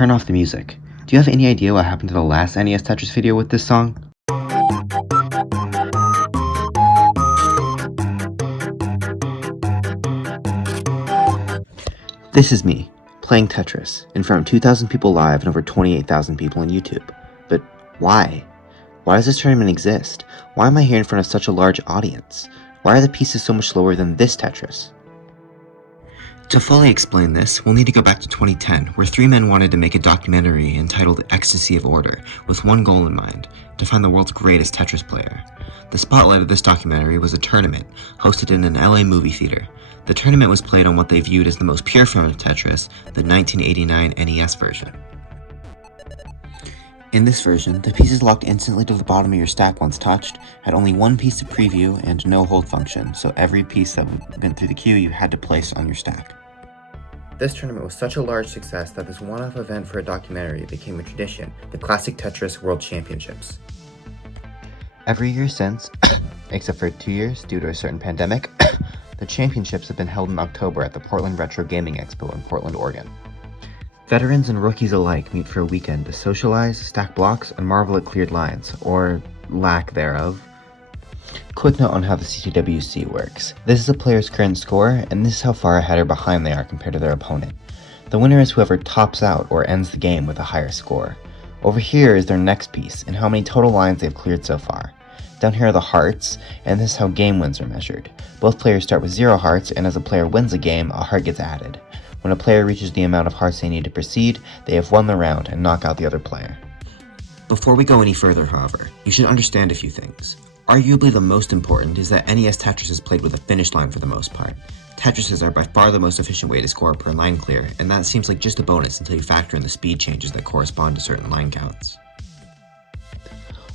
turn off the music. Do you have any idea what happened to the last NES Tetris video with this song? This is me, playing Tetris, in front of 2,000 people live and over 28,000 people on YouTube. But why? Why does this tournament exist? Why am I here in front of such a large audience? Why are the pieces so much slower than this Tetris? To fully explain this, we'll need to go back to 2010, where three men wanted to make a documentary entitled Ecstasy of Order, with one goal in mind: to find the world's greatest Tetris player. The spotlight of this documentary was a tournament, hosted in an LA movie theater. The tournament was played on what they viewed as the most pure form of Tetris, the 1989 NES version. In this version, the pieces locked instantly to the bottom of your stack once touched, had only one piece to preview, and no hold function, so every piece that went through the queue you had to place on your stack. This tournament was such a large success that this one-off event for a documentary became a tradition, the Classic Tetris World Championships. Every year since, except for 2 years due to a certain pandemic, the championships have been held in October at the Portland Retro Gaming Expo in Portland, Oregon. Veterans and rookies alike meet for a weekend to socialize, stack blocks, and marvel at cleared lines, or lack thereof. Quick note on how the CTWC works. This is a player's current score, and this is how far ahead or behind they are compared to their opponent. The winner is whoever tops out or ends the game with a higher score. Over here is their next piece, and how many total lines they've cleared so far. Down here are the hearts, and this is how game wins are measured. Both players start with 0 hearts, and as a player wins a game, a heart gets added. When a player reaches the amount of hearts they need to proceed, they have won the round and knock out the other player. Before we go any further, however, you should understand a few things. Arguably the most important is that NES Tetris is played with a finish line for the most part. Tetrises are by far the most efficient way to score per line clear, and that seems like just a bonus until you factor in the speed changes that correspond to certain line counts.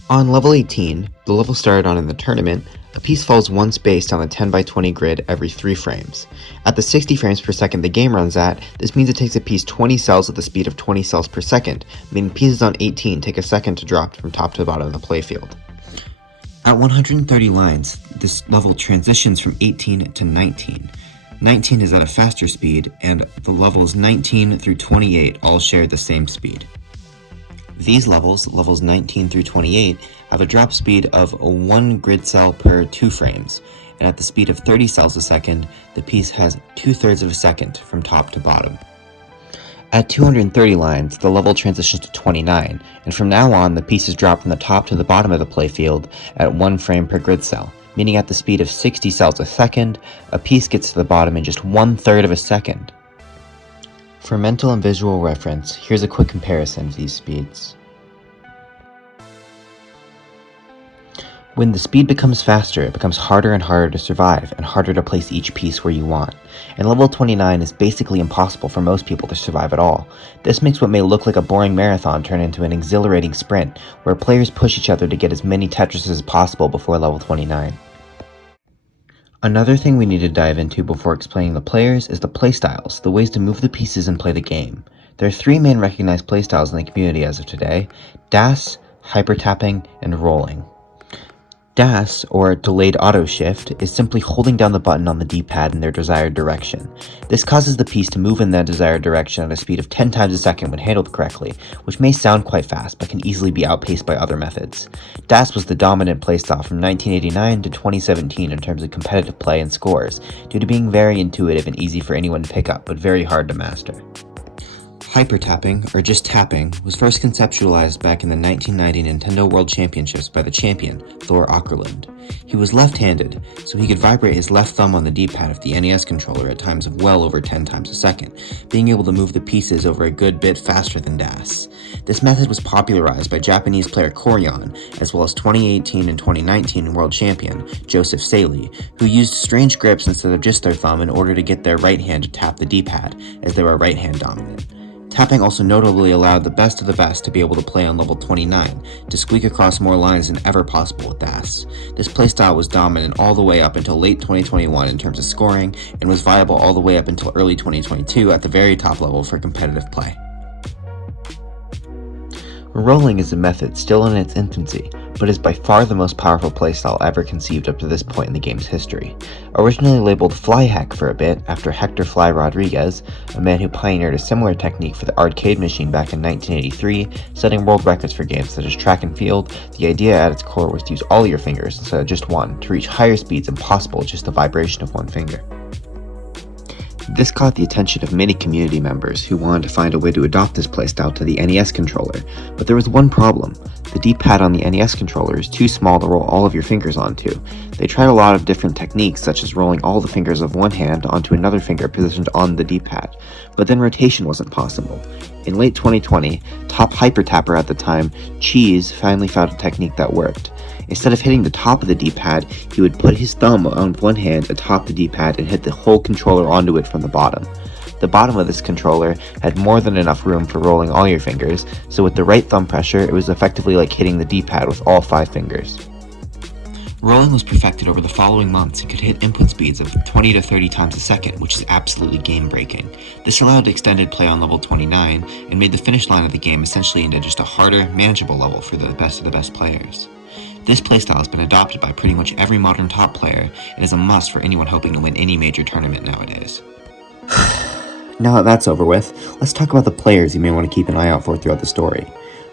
On level 18, the level started on in the tournament, a piece falls one space down the 10x20 grid every 3 frames. At the 60 frames per second the game runs at, this means it takes a piece 20 cells at the speed of 20 cells per second, meaning pieces on 18 take a second to drop from top to the bottom of the playfield. At 130 lines, this level transitions from 18 to 19. 19 is at a faster speed, and the levels 19 through 28 all share the same speed. These levels 19 through 28, have a drop speed of 1 grid cell per 2 frames, and at the speed of 30 cells a second, the piece has 2/3 of a second from top to bottom. At 230 lines, the level transitions to 29, and from now on, the pieces drop from the top to the bottom of the playfield at 1 frame per grid cell, meaning at the speed of 60 cells a second, a piece gets to the bottom in just 1/3 of a second. For mental and visual reference, here's a quick comparison of these speeds. When the speed becomes faster, it becomes harder and harder to survive, and harder to place each piece where you want. And level 29 is basically impossible for most people to survive at all. This makes what may look like a boring marathon turn into an exhilarating sprint, where players push each other to get as many Tetrises as possible before level 29. Another thing we need to dive into before explaining the players is the playstyles, the ways to move the pieces and play the game. There are 3 main recognized playstyles in the community as of today: DAS, hypertapping, and rolling. DAS, or Delayed Auto Shift, is simply holding down the button on the D-pad in their desired direction. This causes the piece to move in that desired direction at a speed of 10 times a second when handled correctly, which may sound quite fast but can easily be outpaced by other methods. DAS was the dominant playstyle from 1989 to 2017 in terms of competitive play and scores, due to being very intuitive and easy for anyone to pick up, but very hard to master. Hypertapping, or just tapping, was first conceptualized back in the 1990 Nintendo World Championships by the champion, Thor Åkerlund. He was left-handed, so he could vibrate his left thumb on the D-pad of the NES controller at times of well over 10 times a second, being able to move the pieces over a good bit faster than DAS. This method was popularized by Japanese player Koryon, as well as 2018 and 2019 world champion, Joseph Saley, who used strange grips instead of just their thumb in order to get their right hand to tap the D-pad, as they were right-hand dominant. Tapping also notably allowed the best of the best to be able to play on level 29, to squeak across more lines than ever possible with DAS. This playstyle was dominant all the way up until late 2021 in terms of scoring, and was viable all the way up until early 2022 at the very top level for competitive play. Rolling is a method still in its infancy, but is by far the most powerful playstyle ever conceived up to this point in the game's history. Originally labeled Fly Hack for a bit after Hector Fly Rodriguez, a man who pioneered a similar technique for the arcade machine back in 1983, setting world records for games such as track and field, the idea at its core was to use all your fingers instead of just one, to reach higher speeds impossible with just the vibration of one finger. This caught the attention of many community members who wanted to find a way to adopt this playstyle to the NES controller, but there was one problem. The D-pad on the NES controller is too small to roll all of your fingers onto. They tried a lot of different techniques, such as rolling all the fingers of one hand onto another finger positioned on the D-pad, but then rotation wasn't possible. In late 2020, top hyper tapper at the time, Cheese, finally found a technique that worked. Instead of hitting the top of the D-pad, he would put his thumb on one hand atop the D-pad and hit the whole controller onto it from the bottom. The bottom of this controller had more than enough room for rolling all your fingers, so with the right thumb pressure, it was effectively like hitting the D-pad with all 5 fingers. Rolling was perfected over the following months and could hit input speeds of 20 to 30 times a second, which is absolutely game-breaking. This allowed extended play on level 29 and made the finish line of the game essentially into just a harder, manageable level for the best of the best players. This playstyle has been adopted by pretty much every modern top player and is a must for anyone hoping to win any major tournament nowadays. Now that that's over with, let's talk about the players you may want to keep an eye out for throughout the story.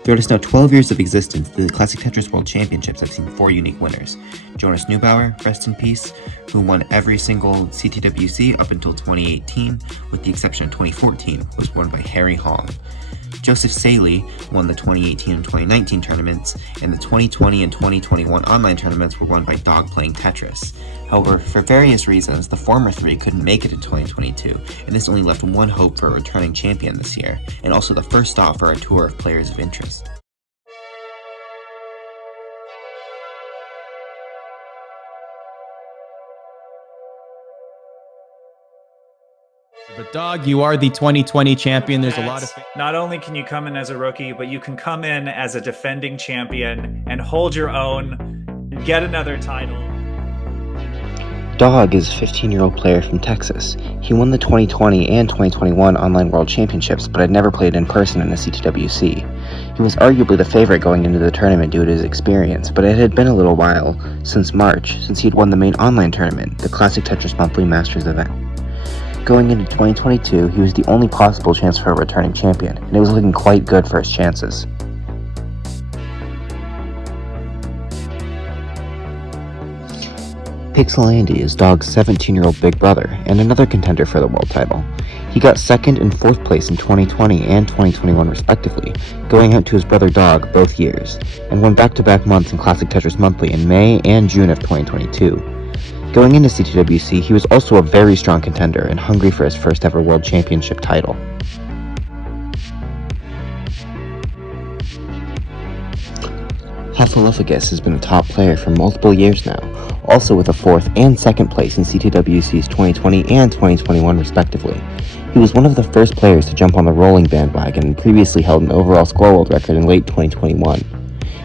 Throughout its now 12 years of existence, the Classic Tetris World Championships have seen 4 unique winners. Jonas Neubauer, rest in peace, who won every single CTWC up until 2018, with the exception of 2014, was won by Harry Hong. Joseph Saley won the 2018 and 2019 tournaments, and the 2020 and 2021 online tournaments were won by Dog playing Tetris. However, for various reasons, the former 3 couldn't make it in 2022, and this only left one hope for a returning champion this year, and also the first stop for our tour of players of interest. But Dog, you are the 2020 champion. There's a lot of... Not only can you come in as a rookie, but you can come in as a defending champion and hold your own and get another title. Dog is a 15-year-old player from Texas. He won the 2020 and 2021 online world championships, but had never played in person in a CTWC. He was arguably the favorite going into the tournament due to his experience, but it had been a little while, since March, since he had won the main online tournament, the Classic Tetris Monthly Masters event. Going into 2022, he was the only possible chance for a returning champion, and it was looking quite good for his chances. Pixel Andy is Dog's 17-year-old big brother, and another contender for the world title. He got 2nd and 4th place in 2020 and 2021 respectively, going out to his brother Dog both years, and won back-to-back months in Classic Tetris Monthly in May and June of 2022. Going into CTWC, he was also a very strong contender and hungry for his first ever World Championship title. Hufflepuffus has been a top player for multiple years now, also with a 4th and 2nd place in CTWC's 2020 and 2021 respectively. He was one of the first players to jump on the rolling bandwagon and previously held an overall score world record in late 2021.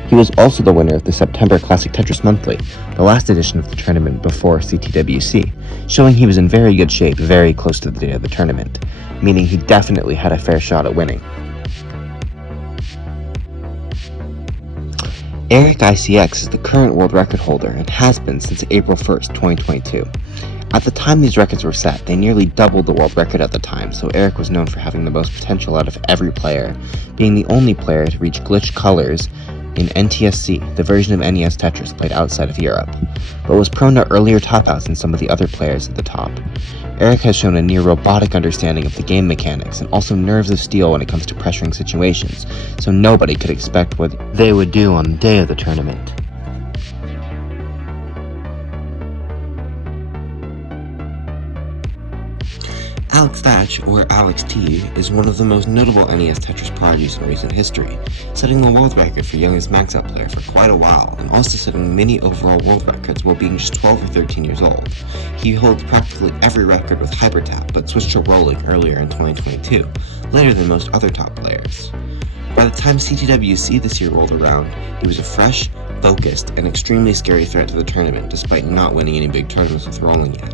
He was also the winner of the September Classic Tetris Monthly, the last edition of the tournament before CTWC, showing he was in very good shape very close to the day of the tournament, meaning he definitely had a fair shot at winning. Eric ICX is the current world record holder and has been since April 1st, 2022. At the time these records were set, they nearly doubled the world record at the time, so Eric was known for having the most potential out of every player, being the only player to reach glitch colors in NTSC, the version of NES Tetris played outside of Europe, but was prone to earlier top-outs than some of the other players at the top. Eric has shown a near-robotic understanding of the game mechanics and also nerves of steel when it comes to pressuring situations, so nobody could expect what they would do on the day of the tournament. Alex Thatch, or Alex T, is one of the most notable NES Tetris prodigies in recent history, setting the world record for youngest max-out player for quite a while, and also setting many overall world records while being just 12 or 13 years old. He holds practically every record with hypertap, but switched to rolling earlier in 2022, later than most other top players. By the time CTWC this year rolled around, he was a fresh, focused, and extremely scary threat to the tournament, despite not winning any big tournaments with rolling yet.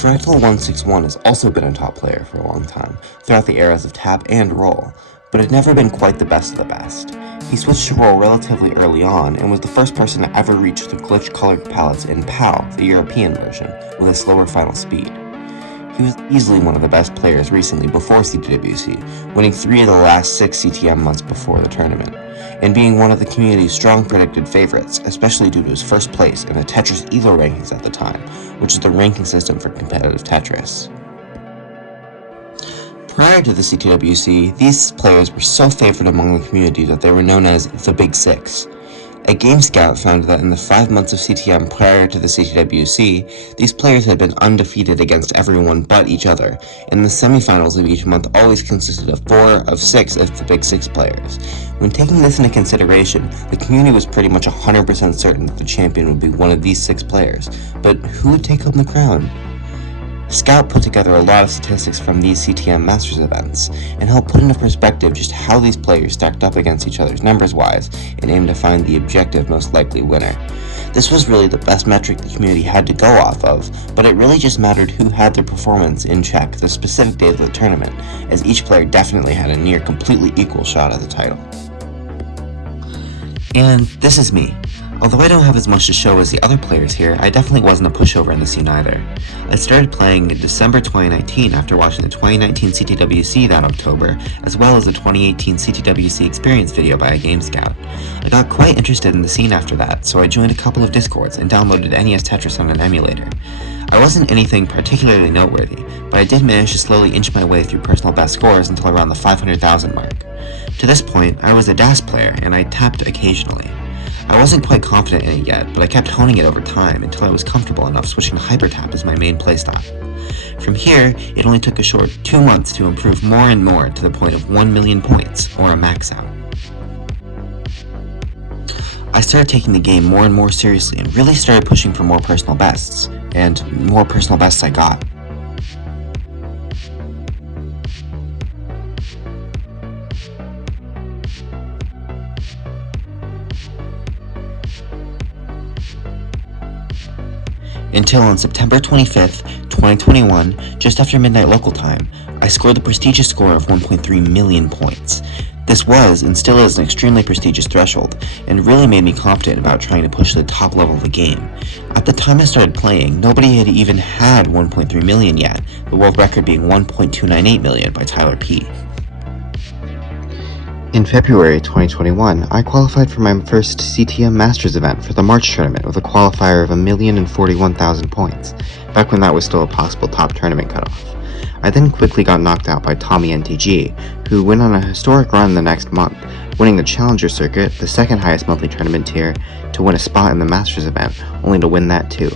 Fractal161 has also been a top player for a long time, throughout the eras of tap and roll, but had never been quite the best of the best. He switched to roll relatively early on, and was the first person to ever reach the glitched color palettes in PAL, the European version, with a slower final speed. He was easily one of the best players recently before CTWC, winning 3 of the last 6 CTM months before the tournament, and being one of the community's strong predicted favorites, especially due to his first place in the Tetris ELO rankings at the time, which is the ranking system for competitive Tetris. Prior to the CTWC, these players were so favored among the community that they were known as the Big Six. aGameScout found that in the 5 months of CTM prior to the CTWC, these players had been undefeated against everyone but each other, and the semifinals of each month always consisted of 4 of 6 of the Big Six players. When taking this into consideration, the community was pretty much 100% certain that the champion would be one of these 6 players, but who would take home the crown? Scout put together a lot of statistics from these CTM Masters events, and helped put into perspective just how these players stacked up against each other's numbers-wise, and aimed to find the objective most likely winner. This was really the best metric the community had to go off of, but it really just mattered who had their performance in check the specific day of the tournament, as each player definitely had a near completely equal shot at the title. And this is me. Although I don't have as much to show as the other players here, I definitely wasn't a pushover in the scene either. I started playing in December 2019 after watching the 2019 CTWC that October, as well as the 2018 CTWC experience video by aGameScout. I got quite interested in the scene after that, so I joined a couple of Discords and downloaded NES Tetris on an emulator. I wasn't anything particularly noteworthy, but I did manage to slowly inch my way through personal best scores until around the 500,000 mark. To this point, I was a DAS player, and I tapped occasionally. I wasn't quite confident in it yet, but I kept honing it over time until I was comfortable enough switching to hypertap as my main playstyle. From here, it only took a short 2 months to improve more and more to the point of 1 million points, or a max out. I started taking the game more and more seriously and really started pushing for more personal bests, and more personal bests I got. Until on September 25th, 2021, just after midnight local time, I scored the prestigious score of 1.3 million points. This was, and still is, an extremely prestigious threshold, and really made me confident about trying to push to the top level of the game. At the time I started playing, nobody had even had 1.3 million yet, the world record being 1.298 million by Tyler P. In February 2021, I qualified for my first CTM Masters event for the March tournament with a qualifier of 1,041,000 points, back when that was still a possible top tournament cutoff. I then quickly got knocked out by Tommy NTG, who went on a historic run the next month, winning the Challenger Circuit, the second highest monthly tournament tier, to win a spot in the Masters event, only to win that too.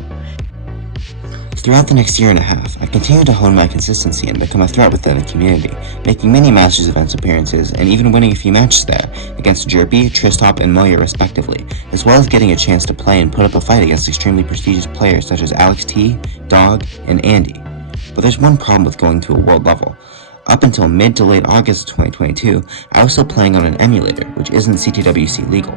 Throughout the next year and a half, I continued to hone my consistency and become a threat within the community, making many Masters events appearances and even winning a few matches there, against Jerpy, Tristop, and Moya respectively, as well as getting a chance to play and put up a fight against extremely prestigious players such as Alex T, Dog, and Andy. But there's one problem with going to a world level. Up until mid to late August of 2022, I was still playing on an emulator, which isn't CTWC legal,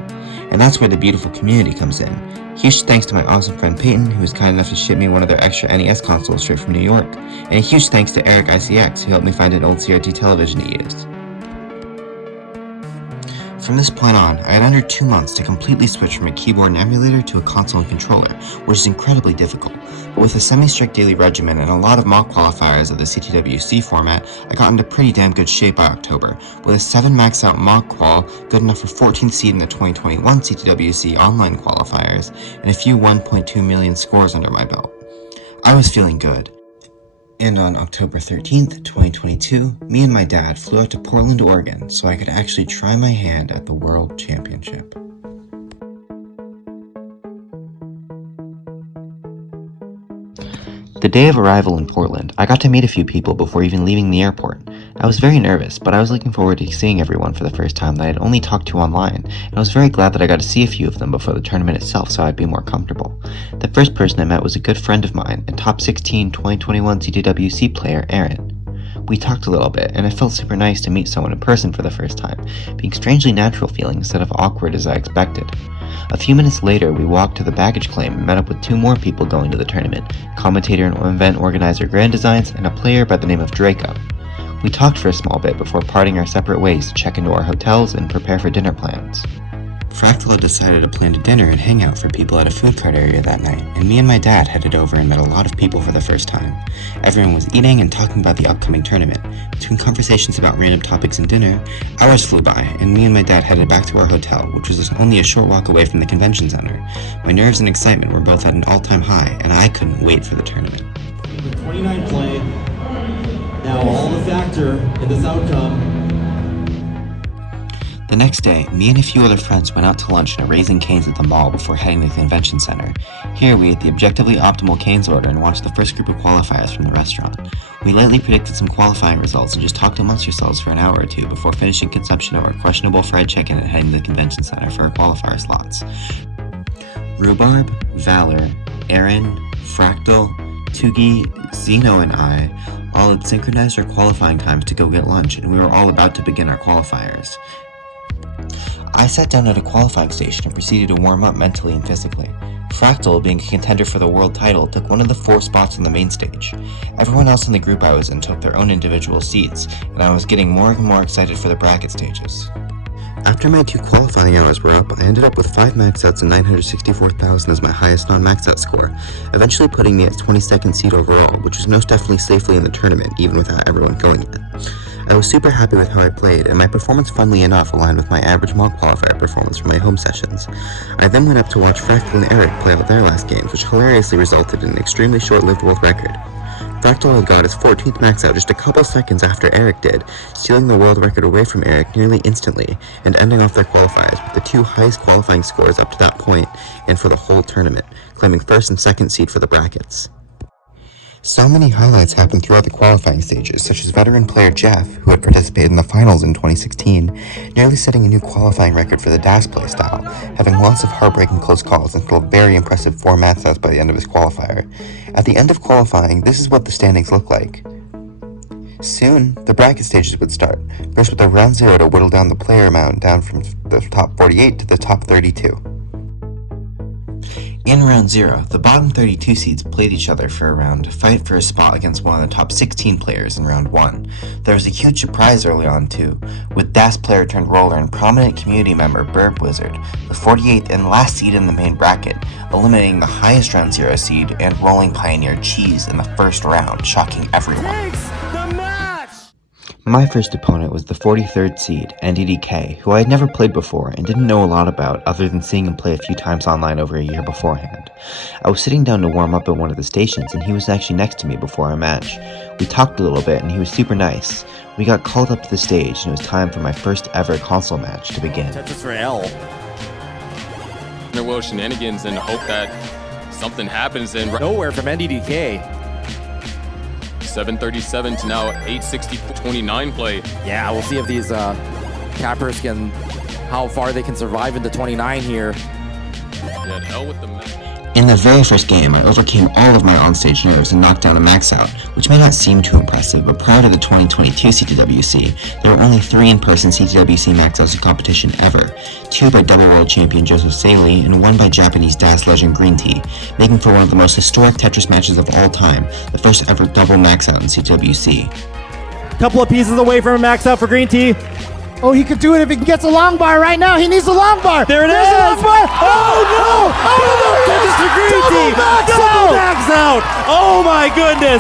and that's where the beautiful community comes in. Huge thanks to my awesome friend Peyton, who was kind enough to ship me one of their extra NES consoles straight from New York, and a huge thanks to Eric ICX, who helped me find an old CRT television to use. From this point on, I had under 2 months to completely switch from a keyboard and emulator to a console and controller, which is incredibly difficult, but with a semi-strict daily regimen and a lot of mock qualifiers of the CTWC format, I got into pretty damn good shape by October, with a 7 max out mock qual, good enough for 14th seed in the 2021 CTWC online qualifiers, and a few 1.2 million scores under my belt. I was feeling good. And on October 13th, 2022, me and my dad flew out to Portland, Oregon, so I could actually try my hand at the World Championship. The day of arrival in Portland, I got to meet a few people before even leaving the airport. I was very nervous, but I was looking forward to seeing everyone for the first time that I had only talked to online, and I was very glad that I got to see a few of them before the tournament itself so I'd be more comfortable. The first person I met was a good friend of mine and top 16 2021 CTWC player, Aaron. We talked a little bit, and it felt super nice to meet someone in person for the first time, being strangely natural feeling instead of awkward as I expected. A few minutes later, we walked to the baggage claim and met up with 2 more people going to the tournament, commentator and event organizer Grand Designs, and a player by the name of Draco. We talked for a small bit before parting our separate ways to check into our hotels and prepare for dinner plans. Fractal had decided to plan a dinner and hang out for people at a food cart area that night, and me and my dad headed over and met a lot of people for the first time. Everyone was eating and talking about the upcoming tournament. Between conversations about random topics and dinner, hours flew by, and me and my dad headed back to our hotel, which was only a short walk away from the convention center. My nerves and excitement were both at an all-time high, and I couldn't wait for the tournament. 29 play. Now all the factor in this outcome. The next day, me and a few other friends went out to lunch in a Raising Cane's at the mall before heading to the convention center. Here, we ate the objectively optimal Cane's order and watched the first group of qualifiers from the restaurant. We lightly predicted some qualifying results and just talked amongst ourselves for an hour or two before finishing consumption of our questionable fried chicken and heading to the convention center for our qualifier slots. Rhubarb, Valor, Aaron, Fractal, Tugi, Zeno, and I all had synchronized our qualifying times to go get lunch, and we were all about to begin our qualifiers. I sat down at a qualifying station and proceeded to warm up mentally and physically. Fractal, being a contender for the world title, took one of the 4 spots on the main stage. Everyone else in the group I was in took their own individual seats, and I was getting more and more excited for the bracket stages. After my 2 qualifying hours were up, I ended up with 5 max outs and 964,000 as my highest non-max out score, eventually putting me at 22nd seed overall, which was most definitely safely in the tournament, even without everyone going yet. I was super happy with how I played, and my performance, funnily enough, aligned with my average mock qualifier performance from my home sessions. I then went up to watch Fractal and Eric play out their last games, which hilariously resulted in an extremely short-lived world record. Fractal had got his 14th max out just a couple seconds after Eric did, stealing the world record away from Eric nearly instantly, and ending off their qualifiers with the 2 highest qualifying scores up to that point and for the whole tournament, claiming 1st and 2nd seed for the brackets. So many highlights happened throughout the qualifying stages, such as veteran player Jeff, who had participated in the finals in 2016, nearly setting a new qualifying record for the DAS playstyle, having lots of heartbreaking close calls until a very impressive 4 max outs by the end of his qualifier. At the end of qualifying, this is what the standings look like. Soon, the bracket stages would start, first with a round 0 to whittle down the player amount down from the top 48 to the top 32. In round 0, the bottom 32 seeds played each other for a round to fight for a spot against one of the top 16 players in round 1. There was a huge surprise early on too, with DAS player turned roller and prominent community member Burb Wizard, the 48th and last seed in the main bracket, eliminating the highest round 0 seed and rolling pioneer Cheese in the first round, shocking everyone. My first opponent was the 43rd seed, NDDK, who I had never played before and didn't know a lot about other than seeing him play a few times online over a year beforehand. I was sitting down to warm up at one of the stations and he was actually next to me before our match. We talked a little bit and he was super nice. We got called up to the stage and it was time for my first ever console match to begin. Tetris for L. Will shenanigans and hope that something happens and Nowhere from NDDK. 737 to now 860-29 play. Yeah, we'll see if these cappers can, how far they can survive into 29 here. Yeah, L with the match. In the very first game, I overcame all of my onstage nerves and knocked down a max out, which may not seem too impressive, but prior to the 2022 CTWC, there were only 3 in-person CTWC max outs in competition ever, 2 by double world champion Joseph Saley and 1 by Japanese DAS legend Green Tea, making for one of the most historic Tetris matches of all time, the first ever double max out in CTWC. Couple of pieces away from a max out for Green Tea. Oh, he could do it if he gets a long bar right now. He needs a long bar. There it is. A long bar. Oh, no. Oh, no. Mr. Green Tea. Double max out. Oh, my goodness.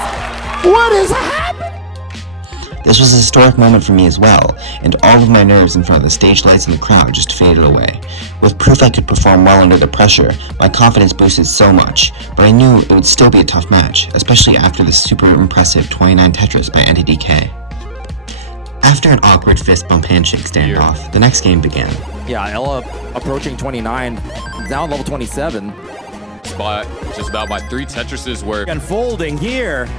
What is happening? This was a historic moment for me as well, and all of my nerves in front of the stage lights and the crowd just faded away. With proof I could perform well under the pressure, my confidence boosted so much, but I knew it would still be a tough match, especially after the super impressive 29 Tetris by NTDK. After an awkward fist bump handshake standoff, the next game began. Yeah, Ella approaching 29, down level 27. Spot just about by 3 Tetrises where Unfolding here.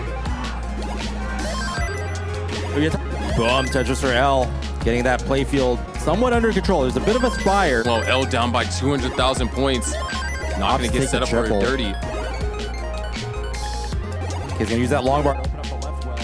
Boom, Tetris for L. Getting that playfield somewhat under control. There's a bit of a spire. well, L down by 200,000 points. Not going to get set up for a 30. He's going to use that long bar to open up the left well.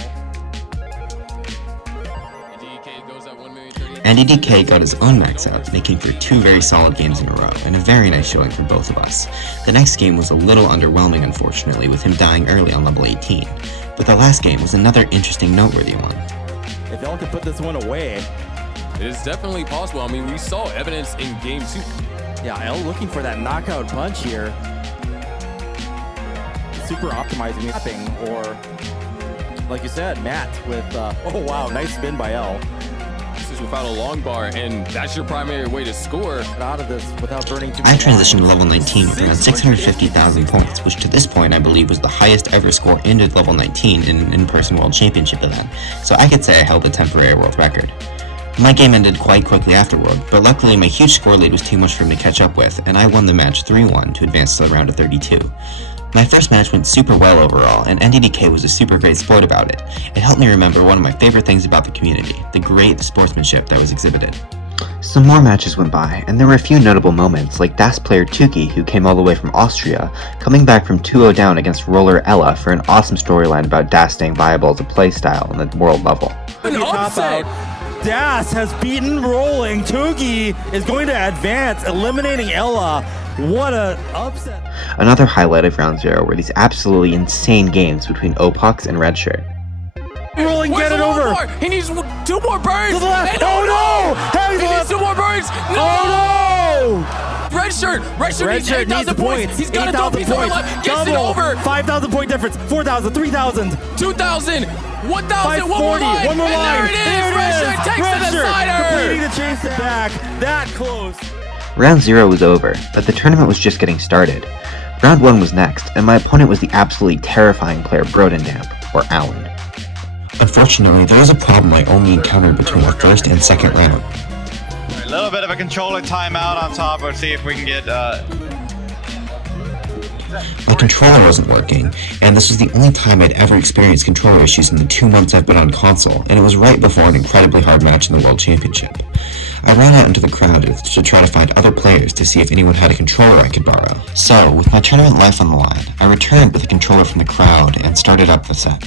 NDDK got his own max out, making for 2 very solid games in a row, and a very nice showing for both of us. The next game was a little underwhelming, unfortunately, with him dying early on level 18. But the last game was another interesting, noteworthy one. If L can put this one away. It is definitely possible. I mean, we saw evidence in game 2. Yeah, L looking for that knockout punch here. Super optimizing tapping, or like you said, Matt with, oh wow, nice spin by L. This is without a long bar, and that's your primary way to score. Out of this without burning too I many transitioned to lines. level 19 with around 650,000 points, which to this point I believe was the highest ever score into level 19 in an in-person World Championship event, so I could say I held a temporary world record. My game ended quite quickly afterward, but luckily my huge score lead was too much for him to catch up with, and I won the match 3-1 to advance to the round of 32. My first match went super well overall, and NDDK was a super great sport about it. It helped me remember one of my favorite things about the community, the great sportsmanship that was exhibited. Some more matches went by, and there were a few notable moments, like DAS player Tuki, who came all the way from Austria, coming back from 2-0 down against Roller Ella for an awesome storyline about DAS staying viable as a playstyle on the world level. An upset! Das has beaten Rolling. Tugi is going to advance, eliminating Ella. What an upset. Another highlight of Round 0 were these absolutely insane games between Opox and Redshirt. Rolling, Where's get it the long over. bar? He needs 2 more birds! To the left. And Oh no! Hey, He needs 2 more birds! No! Oh Red shirt needs no! Redshirt 8,000 points! He's got a dope piece of our life! Gets it over! 5,000 point difference. 4,000, 3,000. 2,000! 1,000! One more 540. line! One more and line. there it is! Red shirt takes the Completing decider! the chase it back. That close. Round 0 was over, but the tournament was just getting started. Round 1 was next, and my opponent was the absolutely terrifying player Brodendamp, or Alan. Unfortunately, there was a problem I only encountered between the first and second round. A little bit of a controller timeout on top. Let's see if we can get My controller wasn't working, and this was the only time I'd ever experienced controller issues in the 2 months I've been on console, and it was right before an incredibly hard match in the World Championship. I ran out into the crowd to try to find other players to see if anyone had a controller I could borrow. So, with my tournament life on the line, I returned with a controller from the crowd and started up the set.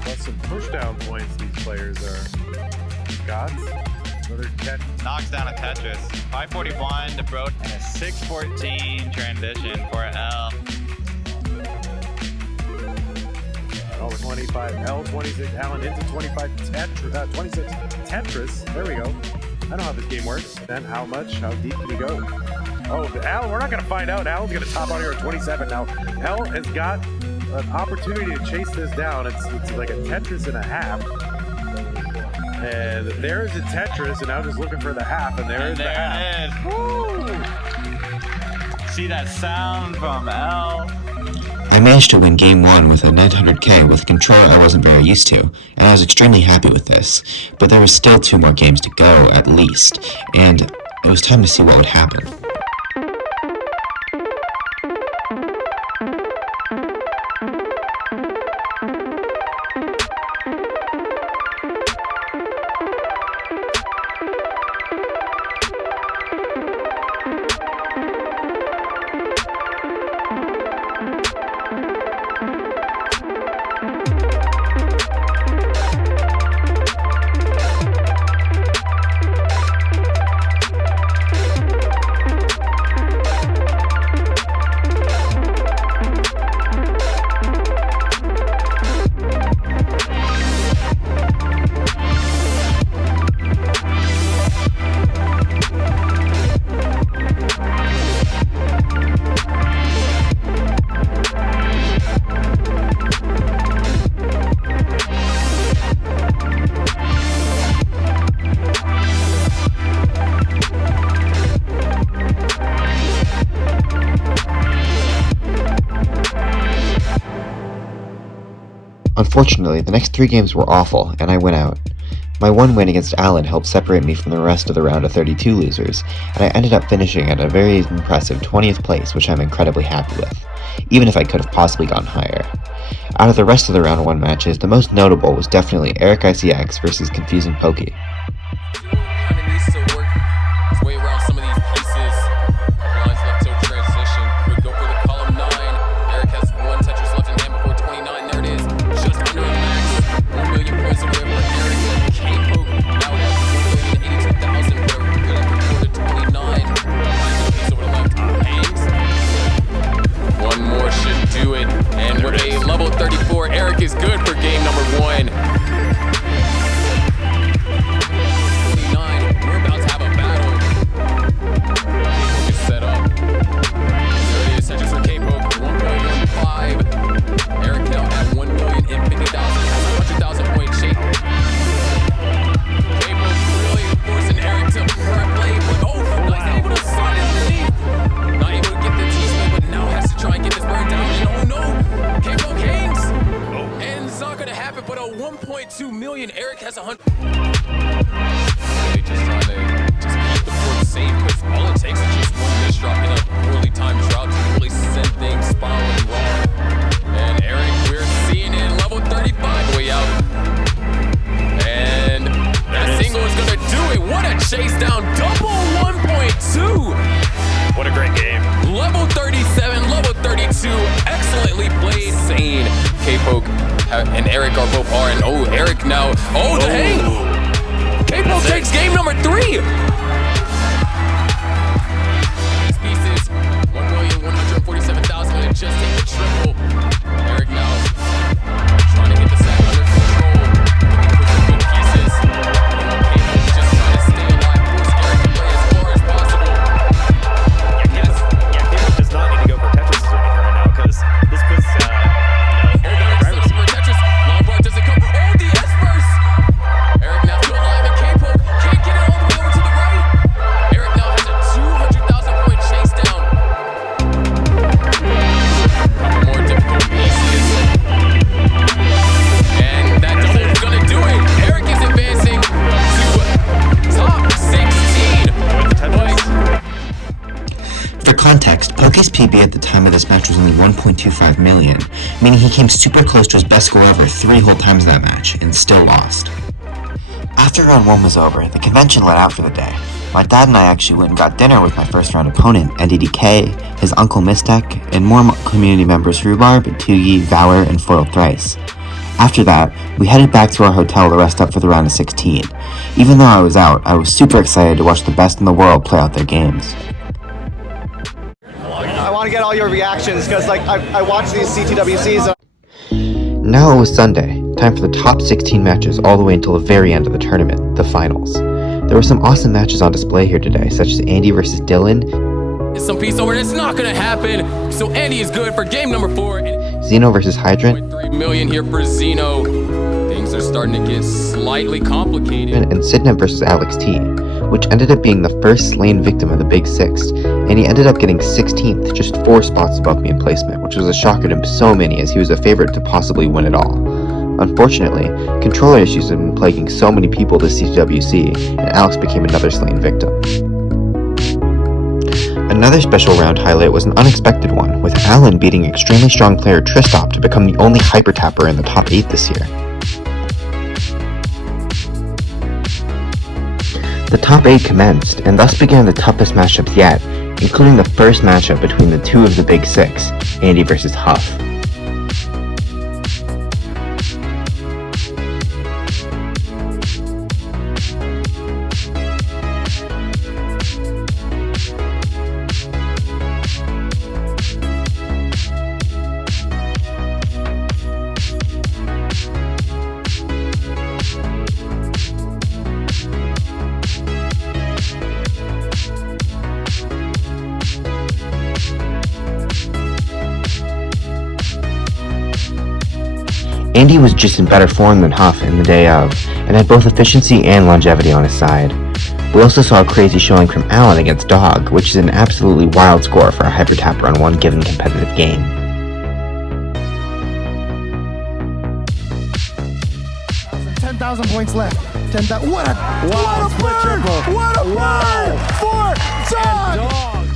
Plus some pushdown points these players are gods. Another knocks down a Tetris. 541 to Bro and a 614 transition for L. Oh, 25 L, 26 Allen into 25 Tetris, 26 Tetris. There we go. I know how this game works. Then how much? How deep can he go? Oh, Al, we're not going to find out. Al's going to top out here at 27 now. L has got an opportunity to chase this down. It's like a Tetris and a half. And there's a Tetris, and I'm just looking for the half, and there's the half. Woo! See that sound from L? I managed to win Game 1 with a 900k with a controller I wasn't very used to, and I was extremely happy with this, but there was still 2 more games to go, at least, and it was time to see what would happen. Unfortunately, the next 3 games were awful, and I went out. My one win against Alan helped separate me from the rest of the round of 32 losers, and I ended up finishing at a very impressive 20th place, which I'm incredibly happy with, even if I could have possibly gone higher. Out of the rest of the round 1 matches, the most notable was definitely Eric ICX versus Confusing Pokey. Kind of needs to work his way around some of these pieces. Lines left to transition. Could go for the column 9. Eric has 1 Tetris left in hand before 29. There it is. Just under a max. 1 million 1.2 million. Eric has 100. Really just trying to keep the board safe, because all it takes is just one miss drop in a poorly timed drop to really send things spiraling wrong. And Eric, we're seeing it, level 35 way out. And that single is gonna do it. What a chase down, double 1.2. What a great game. Level 37, level 32, excellently played. Insane. K-Poke and Eric are both R, and oh, Eric now. Oh, the hang. K-Poke takes game number 3. These pieces, 1,147,000, and it just hit the triple. Eric now trying to get the sack under control. Looking for some good pieces. K-Poke just trying to stay alive, force Eric to play as far as possible. K-Poke does not need to go for Tetris or anything right now, because this puts Long bar doesn't come. Oh, the S-burst! Eric now still alive, and K-Poke can't get it all the way over to the right. Eric now has a 200,000 point chase down. Couple more difficult pieces. And that double is gonna do it. Eric is advancing to top 16. For context, Poke's PB at the time of this match was only 1.25 million, meaning he came super close to his best score ever 3 whole times in that match, and still lost. After round 1 was over, the convention let out for the day. My dad and I actually went and got dinner with my first round opponent, NDDK, his uncle Mystek, and more community members Rhubarb, Tugi, Valor, and Foiled Thrice. After that, we headed back to our hotel to rest up for the round of 16. Even though I was out, I was super excited to watch the best in the world play out their games. I want to get all your reactions, because like I watched these CTWCs. Now it was Sunday, time for the top 16 matches all the way until the very end of the tournament, the finals. There were some awesome matches on display here today, such as Andy versus Dylan, Some piece over, and it's not gonna happen. So Andy is good for game number 4. Xeno versus Hydrant, 3 million here for Xeno. Things are starting to get slightly complicated. and Sidney versus Alex T, which ended up being the first slain victim of the Big Six, and he ended up getting 16th, just 4 spots above me in placement, which was a shocker to so many as he was a favorite to possibly win it all. Unfortunately, controller issues have been plaguing so many people this CTWC, and Alex became another slain victim. Another special round highlight was an unexpected one, with Alan beating extremely strong player Tristop to become the only hyper tapper in the top 8 this year. The top 8 commenced, and thus began the toughest matchups yet, including the first matchup between the 2 of the Big Six, Andy versus Huff. Andy was just in better form than Huff in the day of, and had both efficiency and longevity on his side. We also saw a crazy showing from Alan against Dog, which is an absolutely wild score for a hyper tapper on one given competitive game. $10,000 points left. 10,000. What a burn! What a burn for Dog!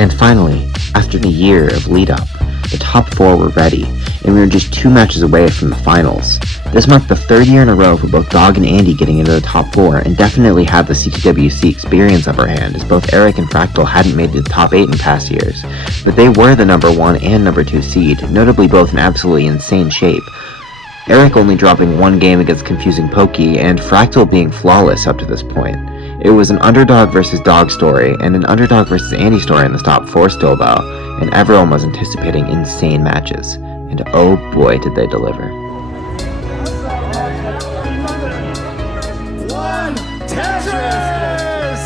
And finally, after the year of lead up, the top 4 were ready, and we were just 2 matches away from the finals. This marked the 3rd year in a row for both Dog and Andy getting into the top 4, and definitely had the CTWC experience upper hand, as both Eric and Fractal hadn't made it to the top 8 in past years. But they were the number 1 and number 2 seed, notably both in absolutely insane shape. Eric only dropping 1 game against Confusing Pokey, and Fractal being flawless up to this point. It was an underdog versus Dog story, and an underdog versus Andy story in the top 4 still though, and everyone was anticipating insane matches. And oh boy did they deliver. Tetris!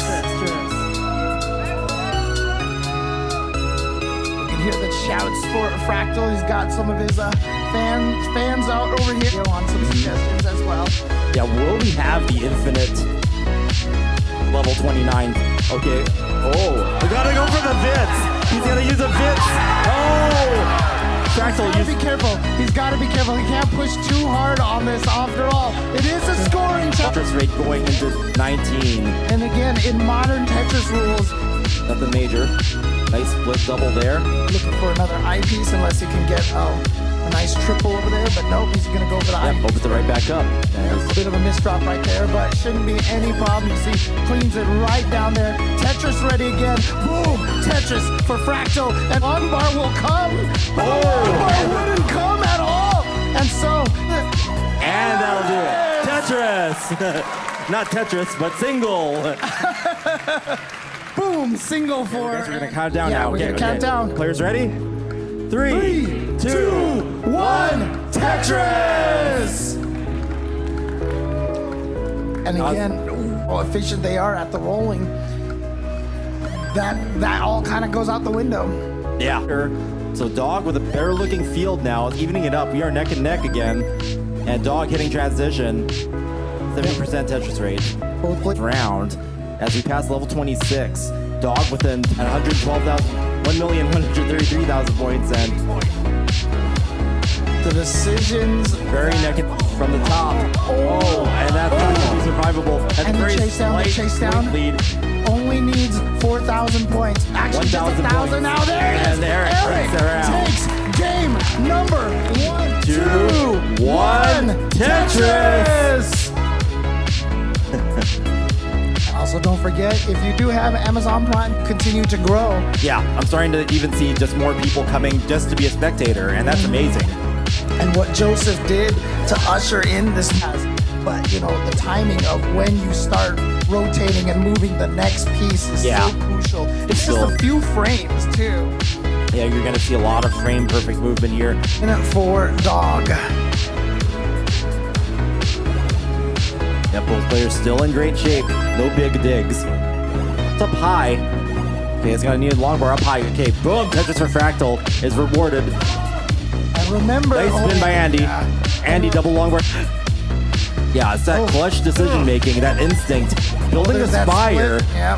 You can hear the shouts for Fractal. He's got some of his fans out over here on some suggestions as well. Yeah, will we have the infinite level 29? Okay. Oh, we gotta go for the Vits. He's gonna use a Vits. Oh! Fractal, He's gotta be careful. He's gotta be careful. He can't push too hard on this after all. It is a scoring Tetris rate going into 19. And again, in modern Tetris rules, Nothing major. Nice split double there. looking for another eyepiece unless he can get a nice triple over there, but nope, he's gonna go for the eyepiece. Opens it right back up. A bit of a misdrop right there, but shouldn't be any problem. You see, cleans it right down there. Tetris ready again. Boom! Tetris for Fractal, and one bar will come. But one bar wouldn't come at all. And so, And that'll do it. Tetris! Not Tetris, but single. boom! Single for. We're gonna count down yeah, now. we're gonna count down. Players ready? 3, 2, 1, Tetris! And again, how efficient they are at the rolling. That all kind of goes out the window. Yeah. So Dog with a better looking field now, evening it up. We are neck and neck again. And Dog hitting transition. 70% Tetris rate. Both round as we pass level 26. Dog within 1,133,000 points, and the decisions very neck from the top. Oh, and that's not going to be survivable. That's and very the chase down lead. Only needs 4,000 points. Actually, just 1,000 now. There it is. And Eric takes game number 1, 2, 1. Tetris! Also, don't forget, if you do have Amazon Prime, continue to grow. Yeah, I'm starting to even see just more people coming just to be a spectator, and that's amazing. And what Joseph did to usher in this pass, but you know, the timing of when you start rotating and moving the next piece is so crucial. It's just a few frames too. Yeah, you're gonna see a lot of frame perfect movement here. And for Dog. Yeah, both players still in great shape. No big digs. It's up high. Okay, it's gonna need a long bar up high. Okay, boom, Tetris for Fractal is rewarded. And remember, nice spin by Andy. Yeah. Andy double long bar. Yeah, it's that clutch decision making, that instinct, building the spire. Yeah.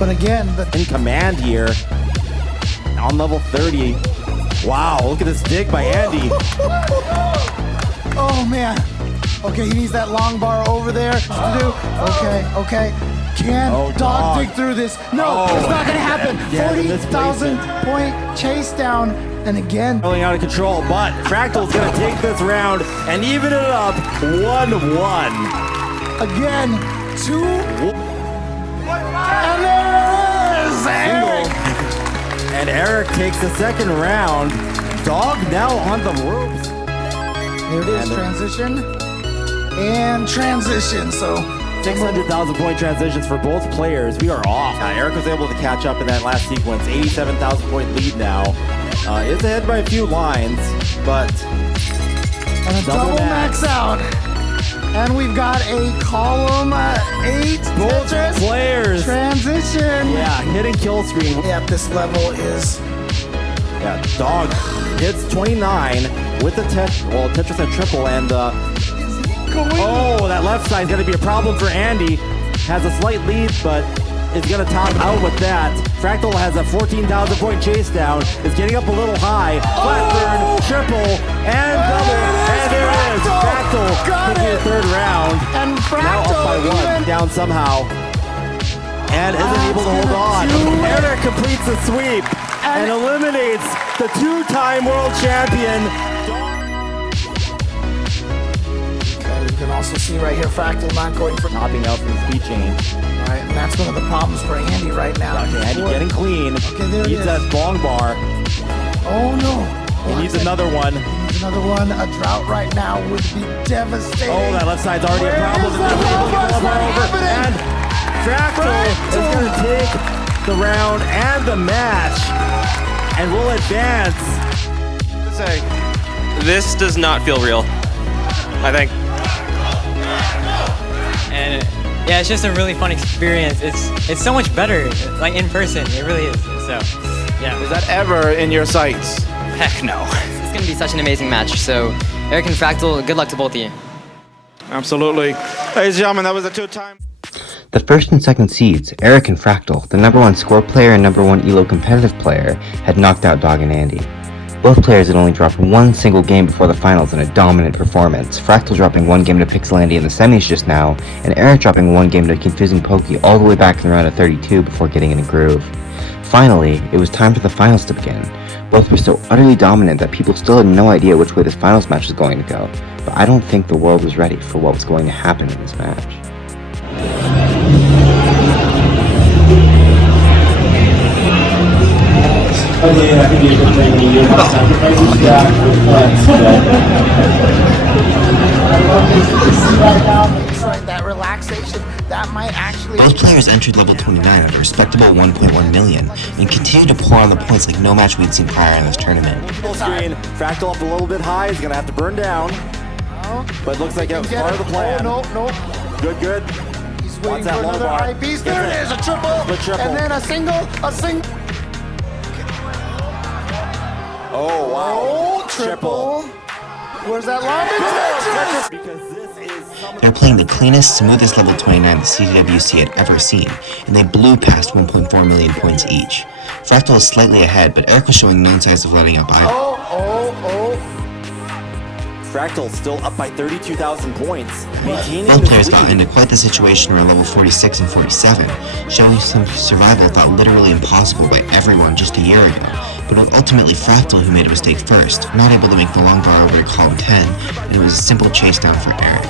But again, in command here on level 30. Wow, look at this dig by Andy. Oh man. Okay, he needs that long bar over there to do. Okay. Can Dog dig through this? No, it's not gonna happen. 40,000 point chase down. And again, rolling out of control, but Fractal's gonna take this round and even it up 1-1. Again, 2. And there it is! Eric. And Eric takes the second round. Dog now on the ropes. There it is, transition. And transition, so 600,000 point transitions for both players. We are off. Eric was able to catch up in that last sequence. 87,000 point lead now. It's ahead by a few lines, but and a double max out. And we've got a column 8 both Tetris players transition. Yeah, hitting kill screen. Yeah, this level is. Yeah, Dog hits 29 with the Tetris at triple, and that left side's gonna be a problem for Andy. Has a slight lead, but is gonna top out with that. Fractal has a 14,000 point chase down. Is getting up a little high. Flat burn, triple, and double. And there it is. Fractal taking the third round. And Fractal now up by 1, down somehow. And isn't able to hold on. Eric completes the sweep and eliminates the 2-time world champion. You can also see right here, Fractal not going for topping out from the speed change. Right, and that's one of the problems for Andy right now. Okay, Andy getting clean. Okay, there needs that long bar. Oh no. He needs another one. He needs another one. A drought right now would be devastating. Oh, that left side's already a problem. And Fractal is going to take the round and the match and will advance. This does not feel real, I think. And yeah, it's just a really fun experience. It's so much better, like in person. It really is. So, yeah. Is that ever in your sights? Heck no. It's going to be such an amazing match. So, Eric and Fractal, good luck to both of you. Absolutely. Ladies and gentlemen, that was a 2-time. The first and second seeds, Eric and Fractal, the #1 score player and #1 ELO competitive player, had knocked out Dog and Andy. Both players had only dropped one single game before the finals in a dominant performance, Fractal dropping one game to Pixelandia in the semis just now, and Eric dropping one game to Confusing Pokey all the way back in the round of 32 before getting in a groove. Finally, it was time for the finals to begin. Both were so utterly dominant that people still had no idea which way this finals match was going to go, but I don't think the world was ready for what was going to happen in this match. That relaxation, that might actually... Both players entered level 29 at a respectable 1.1 million, and continued to pour on the points like no match we'd seen prior in this tournament. Full screen, Fractal up a little bit high, he's gonna have to burn down. But looks like that was part of the plan. No. Good. He's waiting for another high piece. There it is, a triple. And then a single. Oh, wow. Triple. Where's that lob? Because this is They're playing the cleanest, smoothest level 29 the CTWC had ever seen, and they blew past 1.4 million points each. Fractal is slightly ahead, but Eric was showing no signs of letting up either. Fractal still up by 32,000 points. Both players got into quite the situation around level 46 and 47, showing some survival thought literally impossible by everyone just a year ago. But it was ultimately Fractal who made a mistake first, not able to make the long bar over to column 10, and it was a simple chase down for Eric.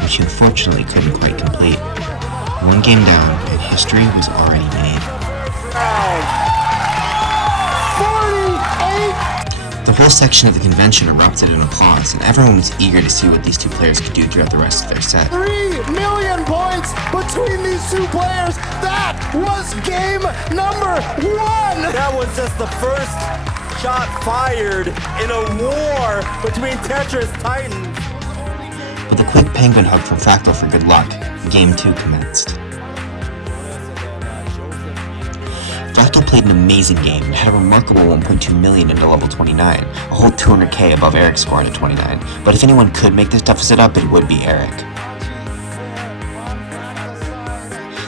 Which he unfortunately couldn't quite complete. One game down, and history was already made. The whole section of the convention erupted in applause, and everyone was eager to see what these two players could do throughout the rest of their set. 3 million points between these two players. That was game number 1. That was just the first shot fired in a war between Tetris Titans. With a quick penguin hug from Fractal for good luck, Game 2 commenced. Fractal played an amazing game and had a remarkable 1.2 million into level 29, a whole 200k above Eric's score into 29, but if anyone could make this deficit up, it would be Eric.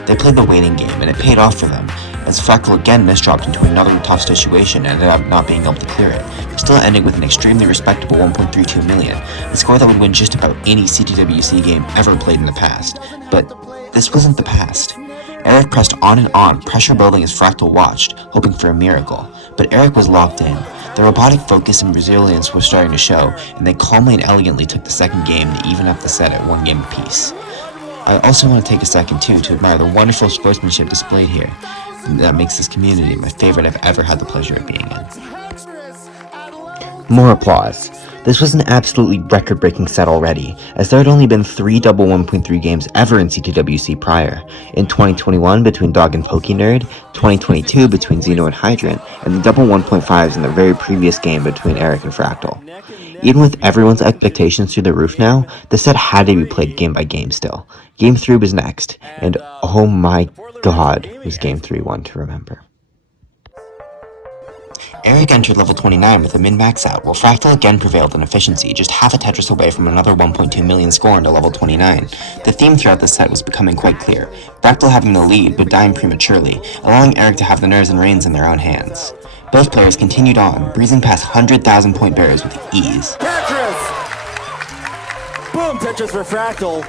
They played the waiting game, and it paid off for them, as Fractal again misdropped into another tough situation and ended up not being able to clear it, still ending with an extremely respectable 1.32 million, a score that would win just about any CTWC game ever played in the past. But this wasn't the past. Eric pressed on and on, pressure building as Fractal watched, hoping for a miracle, but Eric was locked in. The robotic focus and resilience was starting to show, and they calmly and elegantly took the second game to even up the set at 1 game apiece. I also want to take a second too to admire the wonderful sportsmanship displayed here. That makes this community my favorite I've ever had the pleasure of being in. More applause. This was an absolutely record-breaking set already, as there had only been 3 double 1.3 games ever in CTWC prior, in 2021 between Dog and PokeNerd, 2022 between Xeno and Hydrant, and the double 1.5s in the very previous game between Eric and Fractal. Even with everyone's expectations through the roof now, the set had to be played game by game still. Game 3 was next, and oh my god, was Game 3 one to remember. Eric entered level 29 with a min-max out, while Fractal again prevailed in efficiency, just half a Tetris away from another 1.2 million score into level 29. The theme throughout the set was becoming quite clear, Fractal having the lead but dying prematurely, allowing Eric to have the nerves and reins in their own hands. Both players continued on, breezing past 100,000 point barriers with ease. Tetris! Boom, Tetris for Fractal.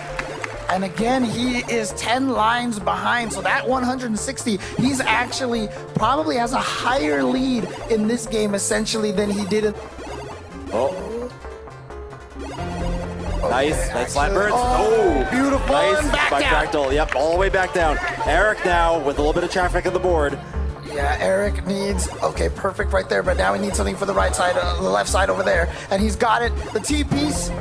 And again, he is 10 lines behind, so that 160, he's actually probably has a higher lead in this game essentially than he did in... Nice flat birds. Oh, beautiful. Nice Back by down. Fractal. Yep, all the way back down. Eric now with a little bit of traffic on the board. Yeah, Eric needs, okay, perfect right there, but now he needs something for the right side, the left side over there, and he's got it. The T-piece.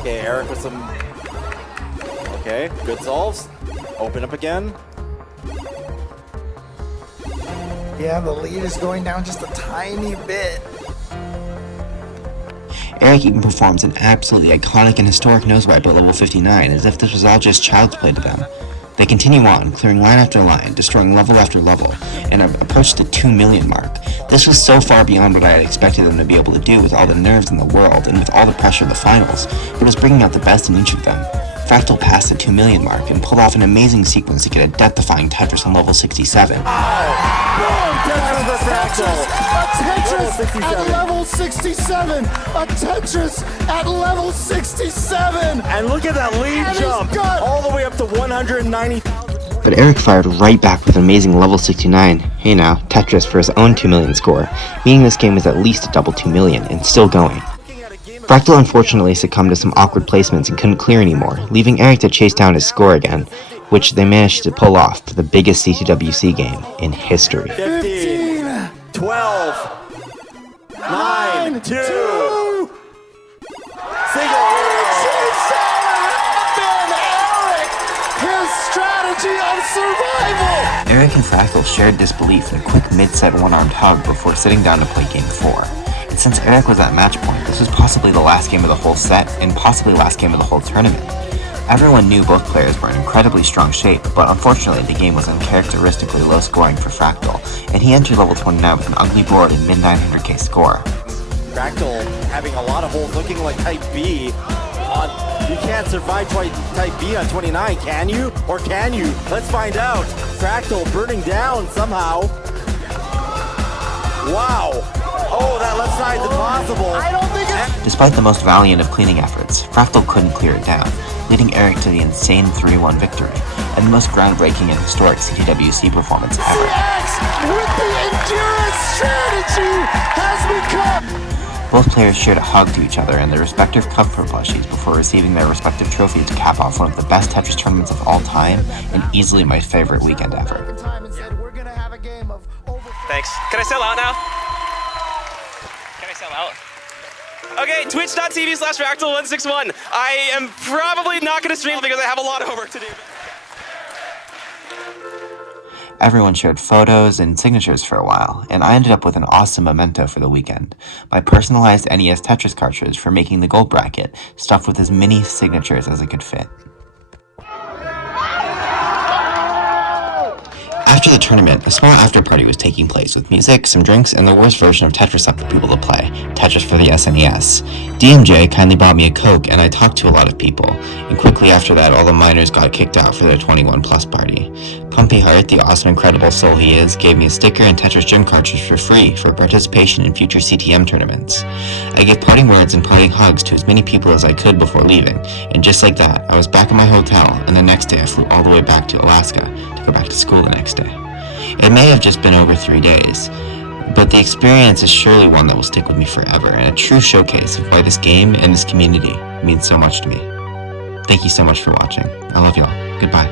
Okay, Eric with some... Okay, good solves. Open up again. Yeah, the lead is going down just a tiny bit. Eric even performs an absolutely iconic and historic nosewipe at level 59, as if this was all just child's play to them. They continue on, clearing line after line, destroying level after level, and approached the 2 million mark. This was so far beyond what I had expected them to be able to do with all the nerves in the world and with all the pressure of the finals. It was bringing out the best in each of them. Fractal passed the 2 million mark and pulled off an amazing sequence to get a death-defying Tetris on level 67. A Tetris at level 67! A Tetris at level 67! And look at that lead jump! All the way up to 190,000. But Eric fired right back with an amazing level 69, hey now, Tetris for his own 2 million score, meaning this game was at least a double 2 million and still going. Fractal unfortunately succumbed to some awkward placements and couldn't clear anymore, leaving Eric to chase down his score again, which they managed to pull off for the biggest CTWC game in history. 15, 12, 9, 2, single. His strategy of survival! Eric and Fractal shared disbelief in a quick mid-set one-armed hug before sitting down to play Game 4. And since Eric was at match point, this was possibly the last game of the whole set, and possibly last game of the whole tournament. Everyone knew both players were in incredibly strong shape, but unfortunately the game was uncharacteristically low scoring for Fractal, and he entered level 29 with an ugly board and mid-900k score. Fractal having a lot of holes looking like Type B. You can't survive Type B on 29, can you? Or can you? Let's find out. Fractal burning down somehow. Wow. Oh, that left side's impossible. I don't think it's... Despite the most valiant of cleaning efforts, Fractal couldn't clear it down, leading Eric to the insane 3-1 victory, and the most groundbreaking and historic CTWC performance ever. CX with the endurance strategy has become... Both players shared a hug to each other and their respective cover plushies before receiving their respective trophies to cap off one of the best Tetris tournaments of all time, and easily my favorite weekend ever. Thanks. Can I sell out now? Can I sell out? Okay, twitch.tv/Fractal161. I am probably not going to stream because I have a lot of homework to do. Everyone shared photos and signatures for a while, and I ended up with an awesome memento for the weekend. My personalized NES Tetris cartridge for making the gold bracket, stuffed with as many signatures as it could fit. After the tournament, a small after-party was taking place with music, some drinks, and the worst version of Tetris up for people to play, Tetris for the SNES. DMJ kindly bought me a Coke, and I talked to a lot of people, and quickly after that all the minors got kicked out for their 21 plus party. Pumpy Heart, the awesome incredible soul he is, gave me a sticker and Tetris Gym cartridge for free for participation in future CTM tournaments. I gave parting words and parting hugs to as many people as I could before leaving, and just like that, I was back at my hotel, and the next day I flew all the way back to Alaska to go back to school the next day. It may have just been over 3 days, but the experience is surely one that will stick with me forever, and a true showcase of why this game and this community means so much to me. Thank you so much for watching. I love y'all. Goodbye.